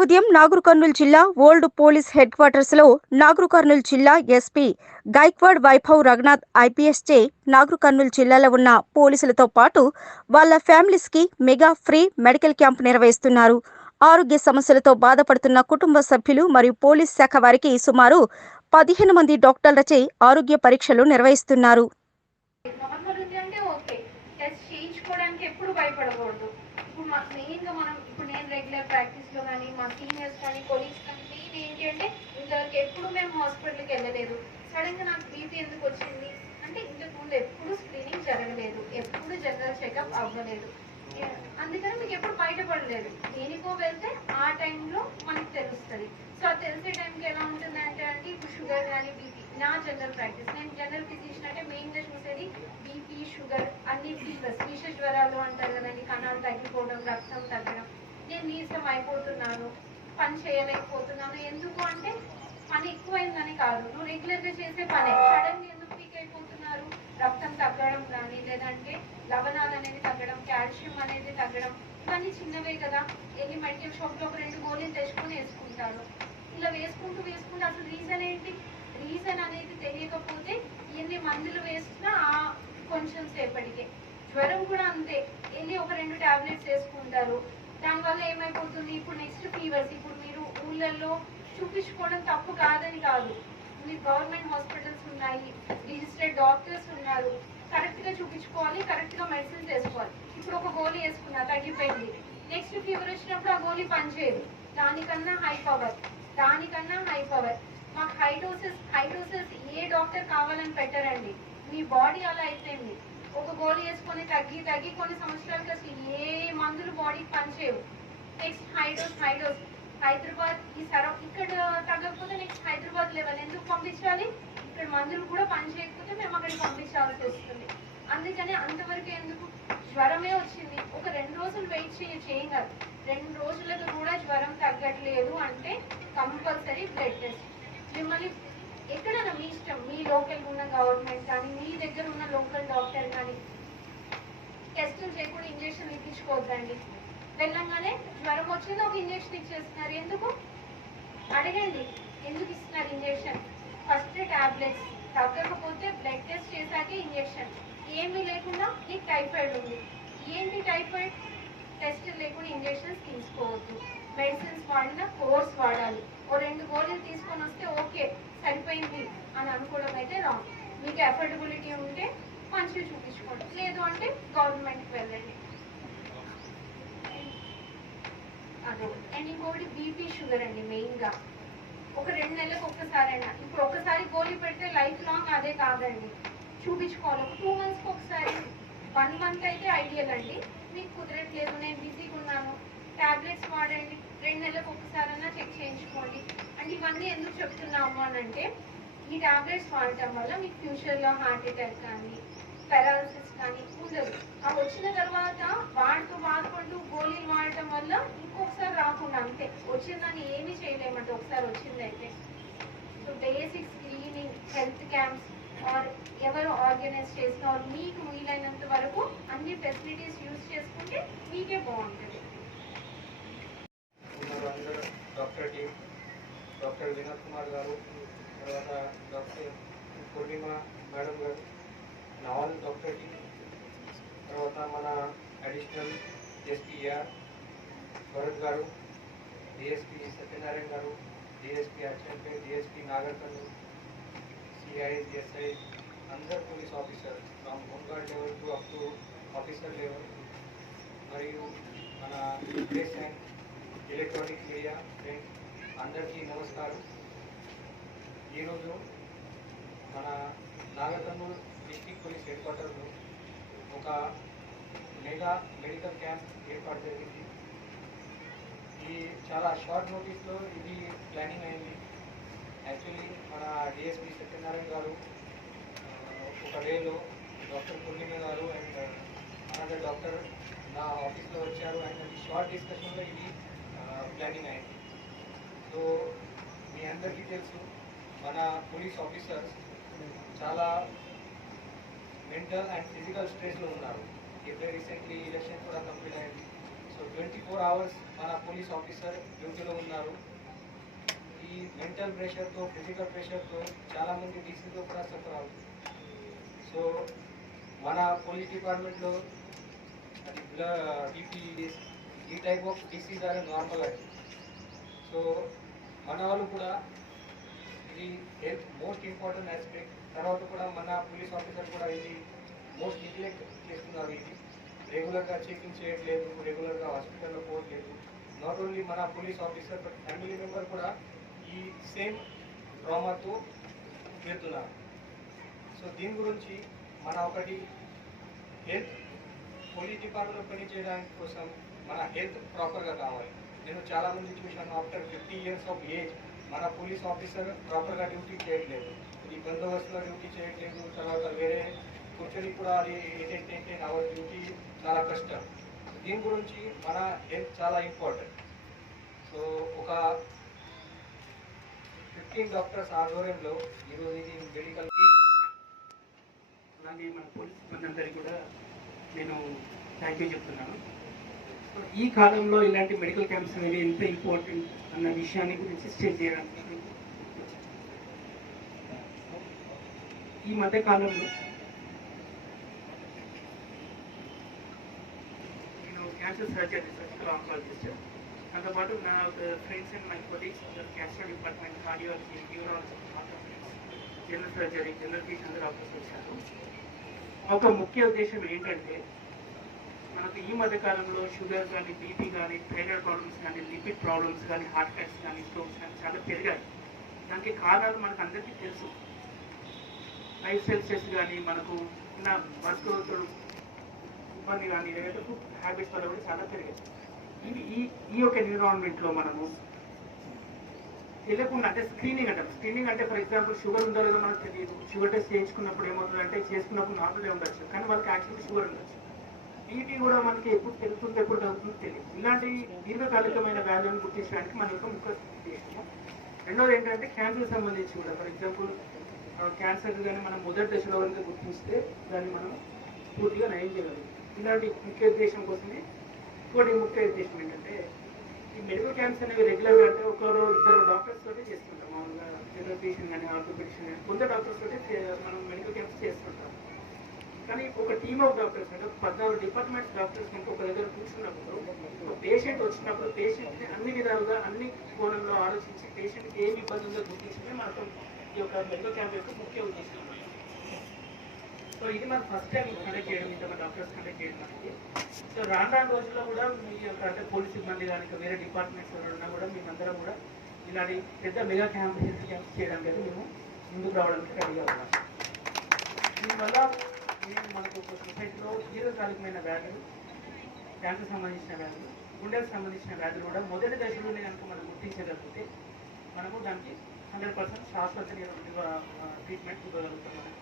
ఉదయం నాగర్ కర్నూల్ జిల్లా old police head quarters లో నాగర్ కర్నూల్ జిల్లా ఎస్పీ గైక్వాడ్ వైభవ్ రఘునాథ్ ఐపీఎస్ చే నాగర్ కర్నూల్ జిల్లాలో ఉన్న పోలీసులతో పాటు వాళ్ళ ఫ్యామిలీస్ కి మెగా ఫ్రీ మెడికల్ క్యాంప్ నిర్వహిస్తున్నారు. ఆరోగ్య సమస్యలతో బాధపడుతున్న కుటుంబ సభ్యులు మరియు పోలీస్ శాఖ వారికి సుమారు 15 మంది డాక్టర్లచే ఆరోగ్య పరీక్షలు నిర్వహిస్తున్నారు. నార్మల్ ఉంది అంటే ఓకే, టెస్ట్ చేయించుకోవడానికి ఎప్పుడు భయపడకూడదు. ఇప్పుడు మెయిన్గా మనం ఇప్పుడు నేను రెగ్యులర్ ప్రాక్టీస్లో కానీ మా సీనియర్స్ కానీ కొలీగ్స్ కానీ మెయిన్ ఏంటి అంటే ఇంతవరకు ఎప్పుడు మేము హాస్పిటల్కి వెళ్ళలేదు. సడన్గా నాకు బీపీ ఎందుకు వచ్చింది అంటే ఇంతకు ముందు ఎప్పుడు స్క్రీనింగ్ జరగలేదు, ఎప్పుడు జనరల్ చెకప్ అవ్వలేదు, అందుకని మీకు ఎప్పుడు బయటపడలేదు. దేనికో వెళ్తే ఆ టైంలో మనకు తెలుస్తుంది. సో అది తెలిసే టైంకి ఎలా ఉంటుంది అంటే ఇప్పుడు షుగర్ కానీ బీపీ, నా జనరల్ ప్రాక్టీస్ నేను జనరల్ ఫిజిషియన్ అంటే మెయిన్గా చూసేది బీపీ, షుగర్, అన్ని ఫీవర్స్, విష జ్వరాలు అంటారు కదండి, కణాలు తగ్గిపోవడం, రక్తం తగ్గడం. నేను నీరసం అయిపోతున్నాను, పని చేయలేకపోతున్నాను. ఎందుకు అంటే పని ఎక్కువైందని కాదు, నువ్వు రెగ్యులర్గా చేసే పనే సడన్గా ఎందుకు వీక్ అయిపోతున్నారు. రక్తం తగ్గడం కానీ లేదంటే లవణాలు అనేది తగ్గడం, కాల్షియం అనేది తగ్గడం, ఇవన్నీ చిన్నవే కదా. ఎన్ని మెడికల్ షాప్లో ఒక 2 గోళీలు తెచ్చుకొని వేసుకుంటారు. ఇలా వేసుకుంటూ అసలు రీజన్ ఏంటి, రీజన్ అనేది తెలియకపోతే ఎన్ని మందులు వేసినా కొంచెం సేపటికే. జ్వరం కూడా అంతే, వెళ్ళి ఒక 2 టాబ్లెట్స్ వేసుకుంటారు. దానివల్ల ఏమైపోతుంది, ఇప్పుడు నెక్స్ట్ ఫీవర్స్. ఇప్పుడు మీరు ఊళ్ళల్లో చూపించుకోవడం తప్పు కాదని కాదు, మీరు గవర్నమెంట్ హాస్పిటల్స్ ఉన్నాయి, రిజిస్టర్డ్ డాక్టర్స్ ఉన్నారు, కరెక్ట్గా చూపించుకోవాలి, కరెక్ట్గా మెడిసిన్స్ వేసుకోవాలి. ఇప్పుడు ఒక గోళీ వేసుకున్నా తగ్గిపోయింది, నెక్స్ట్ ఫీవర్ వచ్చినప్పుడు ఆ గోళీ పనిచేయదు. దానికన్నా హై పవర్. మాకు హై డోసెస్ ఏ డాక్టర్ కావాలని పెట్టరండి. మీ బాడీ అలా అయిపోయింది. ఒక గోళీ వేసుకొని తగ్గి కొన్ని సంవత్సరాలకి అసలు ఏ మందులు బాడీకి పనిచేయవు. నెక్స్ట్ హై డోస్ హైదరాబాద్, ఈ ఇక్కడ తగ్గకపోతే నెక్స్ట్ హైదరాబాద్ లెవెల్ ఎందుకు పంపించాలి, ఇక్కడ మందులు కూడా పనిచేయకపోతే మేము అక్కడికి పంపించాల్సి వస్తుంది. అందుకని అంతవరకు ఎందుకు, జ్వరమే వచ్చింది ఒక 2 రోజులు వెయిట్ చేయంగా 2 రోజులకు కూడా జ్వరం తగ్గట్లేదు అంటే కంపల్సరీ బ్లడ్ టెస్ట్. మిమ్మల్ని ఎక్కడైనా మీ ఇష్టం, మీ లోకల్ ఉన్న గవర్నమెంట్ కానీ మీ దగ్గర ఉన్న లోకల్ డాక్టర్ కానీ టెస్టులు చేయకుండా ఇంజక్షన్ ఇప్పించుకోవద్దండి. వెళ్ళంగానే జ్వరం వచ్చింది ఒక ఇంజక్షన్ ఇచ్చేస్తున్నారు. ఎందుకు అడగండి, ఎందుకు ఇస్తున్నారు ఇంజక్షన్. ఫస్ట్ టాబ్లెట్స్, తగ్గకపోతే బ్లడ్ టెస్ట్ చేశాకే ఇంజక్షన్. ఏమీ లేకుండా నీకు టైఫాయిడ్ ఉంది, ఏంటి టైఫాయిడ్, టెస్ట్ లేకుండా ఇంజక్షన్స్ తీసుకోవద్దు. మెడిసిన్స్ వాడినా కోర్స్ వాడాలి. ఓ 2 గోళీలు తీసుకొని వస్తే ఓకే సరిపోయింది అని అనుకోవడం అయితే రాంగ్. మీకు అఫోర్డబిలిటీ ఉంటే మంచిగా చూపించుకోండి, లేదు అంటే గవర్నమెంట్కి వెళ్ళండి. అదే. అండ్ ఇంకొకటి బీపీ, షుగర్ అండి. మెయిన్గా ఒక 2 నెలలకు ఒక్కసారి అయినా, ఇప్పుడు ఒక్కసారి గోళీ పెడితే లైఫ్ లాంగ్ అదే కాదండి, చూపించుకోవాలి. ఒక 2 మంత్స్కి ఒకసారి, 1 మంత్ అయితే ఐడియల్ అండి. మీకు కుదరట్లేదు, నేను బిజీగా ఉన్నాను, టాబ్లెట్స్ వాడండి. 2 నెలలకు ఒకసారైనా చెక్ చేయించుకోండి. అంటే ఇవన్నీ ఎందుకు చెప్తున్నాము అని అంటే ఈ టాబ్లెట్స్ వాడటం వల్ల మీకు ఫ్యూచర్లో హార్ట్ అటాక్ కానీ పారాలసిస్ కానీ ఉండదు. అవి వచ్చిన తర్వాత వాడుకుంటూ గోళీలు వాడటం వల్ల ఇంకొకసారి రాకుండా, అంతే. వచ్చిందని ఏమీ చేయలేమంటే ఒకసారి వచ్చిందైతే. So basic screening, health camps ఎవరు ఆర్గనైజ్ చేసిన మీకు వీలైనంత వరకు అన్ని ఫెసిలిటీస్ యూజ్ చేసుకుంటే మీకే బాగుంటుంది. Doctor team, doctor Vinod Kumar garu, తర్వాత doctor Purnima madam garu, all doctor team, తర్వాత మన additional SP Bharat garu, DSP Satyanarayana garu, DSP Achampet, DSP Nagar Kurnool, CI, SI, అందరు police officer from home guard level to up to officer level, మరియు మన press and electronic media friends అందరికీ నమస్కారం. ఈరోజు మన Nagar Kurnool district police head క్వార్టర్లో ఒక మెగా మెడికల్ క్యాంప్ ఏర్పాటు జరిగింది. ఈ చాలా షార్ట్ నోటీస్లో ఇది ప్లానింగ్ అయింది. యాక్చువల్లీ మన డిఎస్పీ సత్యనారాయణ గారు ఒక వేలో డాక్టర్ పూర్ణిమ గారు అండ్ అనదర్ డాక్టర్ నా ఆఫీస్లో వచ్చారు. అండ్ షార్ట్ డిస్కషన్లో ఇది ప్లానింగ్ అయింది. సో మీ అందరికీ తెలుసు మన పోలీస్ ఆఫీసర్స్ చాలా మెంటల్ అండ్ ఫిజికల్ స్ట్రెస్లో ఉన్నారు. ఇప్పుడు రీసెంట్లీ ఎలక్షన్ కూడా కంప్లీట్ అయింది. సో సో 24 hours మన పోలీస్ ఆఫీసర్ డ్యూటీలో ఉన్నారు. ఈ మెంటల్ ప్రెషర్తో, ఫిజికల్ ప్రెషర్తో చాలామంది డిసీజ్తో కూడా సఫర్ అవుతుంది. సో మన పోలీస్ డిపార్ట్మెంట్లో అది టీపీ ఈ టైప్ ఆఫ్ డిసీజ్ అనేది నార్మల్ అది. సో మన వాళ్ళు కూడా ఇది హెల్త్ మోస్ట్ ఇంపార్టెంట్ ఆస్పెక్ట్. తర్వాత కూడా మన పోలీస్ ఆఫీసర్ కూడా ఇది మోస్ట్ నెగ్లెక్ట్ చేస్తున్నారు. ఇది రెగ్యులర్గా చెకింగ్ చేయట్లేదు, రెగ్యులర్గా హాస్పిటల్లో పోవట్లేదు. నాట్ ఓన్లీ మన police officer but family member కూడా ఈ సేమ్ ట్రామాతో వెళ్తున్నారు. సో దీని గురించి మన ఒకటి హెల్త్ పోలీస్ డిపార్ట్మెంట్లో పనిచేయడానికి కోసం మన హెల్త్ ప్రాపర్గా కావాలి. నేను చాలామంది చూశాను, ఆఫ్టర్ 50 years ఆఫ్ ఏజ్ మన పోలీస్ ఆఫీసర్ ప్రాపర్గా డ్యూటీ చేయట్లేదు. ఇది బందోబస్తులో డ్యూటీ చేయట్లేదు. తర్వాత వేరే కూర్చొని కూడా అది 18 hours డ్యూటీ చాలా కష్టం. దీని గురించి మన హెల్త్ చాలా ఇంపార్టెంట్. సో ఒక 15 డాక్టర్స్ ఆధ్వర్యంలో ఈరోజు ఇది మెడికల్ అలాగే మన పోలీస్ సిబ్బంది అందరికీ కూడా నేను థ్యాంక్ యూ చెప్తున్నాను. ఈ కాలంలో ఇలాంటి మెడికల్ క్యాంప్స్ అనేవి ఎంత ఇంపార్టెంట్ అన్న విషయాన్ని గురించి స్టే చేయడానికి ఈ మధ్య కాలంలో నేను క్యాన్సర్ సర్జరీ, సర్జికల్ ఆంకాలజిస్ట్, దాంతోపాటు నా friends and my colleagues cancer department, cardiology, neurology, general surgery, general physician అందరూ ఆఫీస్ వచ్చారు. ఒక ముఖ్య ఉద్దేశం ఏంటంటే మనకు ఈ మధ్య కాలంలో షుగర్ కానీ, బీపీ కానీ, థైరాయిడ్ ప్రాబ్లమ్స్ కానీ, లిపిడ్ ప్రాబ్లమ్స్ కానీ, హార్ట్ అటాక్స్ కానీ, స్ట్రోక్స్ కానీ చాలా పెరిగాయి. దానికి కారణాలు మనకు అందరికీ తెలుసు. లైఫ్ స్టైల్ స్ట్రెస్ కానీ, మనకు ఉన్న వర్క్ ఇబ్బంది కానీ, లేదా ఫుడ్ హ్యాబిట్స్ వల్ల కూడా చాలా పెరిగాయి. ఈ యొక్క ఎన్విరాన్మెంట్లో మనము తెలియకుండా, అంటే స్క్రీనింగ్ అంటారు. స్క్రీనింగ్ అంటే ఫర్ ఎగ్జాంపుల్ షుగర్ ఉందో లేదో మనకు తెలియదు. షుగర్ టెస్ట్ చేయించుకున్నప్పుడు ఏమవుతుందంటే చేసుకున్నప్పుడు నార్మల్గా ఉండొచ్చు, కానీ వాళ్ళకి యాక్చువల్లీ షుగర్ ఉండొచ్చు. బీపీ కూడా మనకి ఎప్పుడు తెలుస్తుంది, ఎప్పుడు తగ్గుతుందో తెలియదు. ఇలాంటి దీర్ఘకాలికమైన వ్యాధులను గుర్తించడానికి మన యొక్క ముఖ్య ఉద్దేశం. రెండోది ఏంటంటే క్యాన్సర్ సంబంధించి కూడా ఫర్ ఎగ్జాంపుల్ క్యాన్సర్ కానీ మనం మొదటి దశలో కనుక గుర్తిస్తే దాన్ని మనం పూర్తిగా నయం చేయగలం. ఇలాంటి ముఖ్య ఉద్దేశం కోసమే ఇంకోటి ముఖ్య ఉద్దేశం ఏంటంటే ఈ మెడికల్ క్యాంప్స్ అనేవి రెగ్యులర్గా అంటే ఒకరు ఇద్దరు డాక్టర్స్ తోటి చేస్తుంటాం. మామూలుగా జనరల్ ఫిజిషియన్ కానీ, ఆర్థోపెడిషన్ కానీ కొంత డాక్టర్స్ తోటి మనం మెడికల్ క్యాంప్స్ చేస్తుంటాం. కానీ ఒక టీమ్ ఆఫ్ డాక్టర్స్ అంటే 14 డిపార్ట్మెంట్స్ డాక్టర్స్ ఒక దగ్గర కూర్చున్నప్పుడు పేషెంట్ వచ్చినప్పుడు పేషెంట్ని అన్ని విధాలుగా, అన్ని కోణంలో ఆలోచించి పేషెంట్కి ఏమి ఇబ్బంది ఉందో గుర్తించడమే మనకు ఈ యొక్క మెడికల్ క్యాంప్ యొక్క ముఖ్య ఉద్దేశం. సో ఇది మనం ఫస్ట్ టైం కండక్ట్ చేయడం, ఇంతమంది డాక్టర్స్ కండక్ట్ చేయడం అనేది. సో రాను రోజుల్లో కూడా మీ యొక్క అంటే పోలీస్ సిబ్బంది కానీ వేరే డిపార్ట్మెంట్స్ ఉన్నా కూడా మేమందరం కూడా ఇలాంటి పెద్ద మెగా క్యాంప్, హెల్త్ క్యాంప్స్ చేయడానికి అయితే మేము ముందుకు రావడానికి రెడీగా ఉన్నాం. దీనివల్ల మనకు ఒక సొసైటీలో దీర్ఘకాలికమైన వ్యాధులు, క్యాన్సర్ సంబంధించిన వ్యాధులు, గుండెలకు సంబంధించిన వ్యాధులు కూడా మొదటి దశలోనే కనుక మనం గుర్తించగలిగితే మనము దానికి 100% శాశ్వత ట్రీట్మెంట్ ఇవ్వగలుగుతాం.